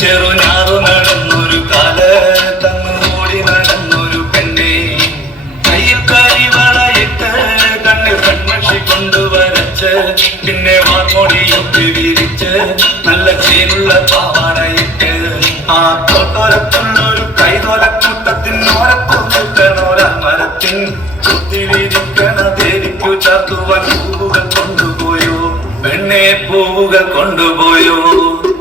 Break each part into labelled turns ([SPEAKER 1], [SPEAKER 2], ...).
[SPEAKER 1] ചെറുഞാറു നടന്നൊരു കാല തന്നു ഓടി നടന്നൊരു പെണ്ണെ. കയ്യിൽ കരിവളയിട്ട് കണ്ണിൽ കൺമഷി കൊണ്ടുവരച്ച് പിന്നെ വാർമൊടിയൊക്കെ വിരിച്ച് നല്ല ചേരുള്ള പാവാടയിട്ട്. ആ തൊട്ടൊരത്തുള്ളൊരു കൈതൊലക്കൂട്ടത്തിനോരത്തു നിൽക്കണോരാ മരത്തിൻ കൊണ്ടുപോയോ? പെണ്ണെ പൂവുകൾ കൊണ്ടുപോയോ?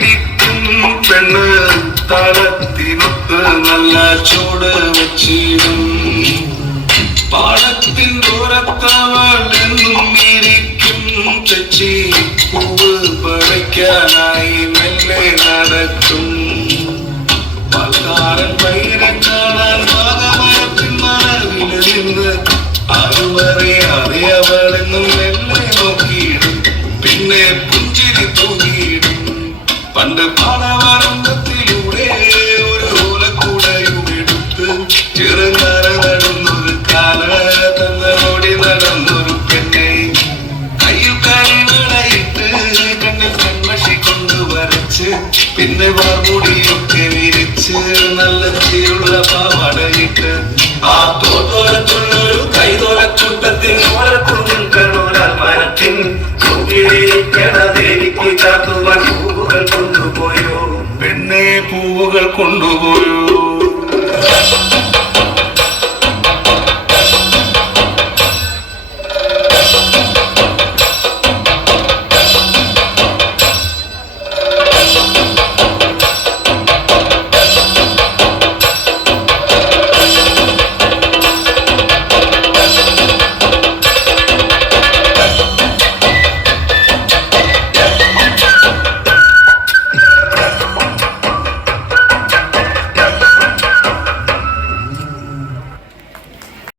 [SPEAKER 1] പിടിക്കും പെണ്ണ് താളത്തിനൊത്ത് നല്ല ചൂട് വച്ചിടും. പാടത്തിൻ ദൂരത്തവൾ എന്നും ഇരിക്കും തെച്ചി പൂവ് പറിക്കാനായി മെല്ലെ നടക്കും. പൽക്കാരൻ പൈരെ പണ്ട് പാടവരമ്പത്തിലൂടെ ഒരു ഓലക്കൂടയും എടുത്ത് ചെറുനര നടന്നൊരു കാല തന്നോടി നടന്നൊരു പെണ്ണെ. കയ്യിൽ കരിവളയിട്ട് കണ്ണിൽ കൺമഷി കൊണ്ടുവരച്ച് പിന്നെ വാർമുടിയൊക്കെ വിരിച്ച് നല്ല ചീരുള്ള പാവാടയിട്ട് ആ തോത്തോരത്തുള്ളൊരു കൊണ്ടുപോയോ?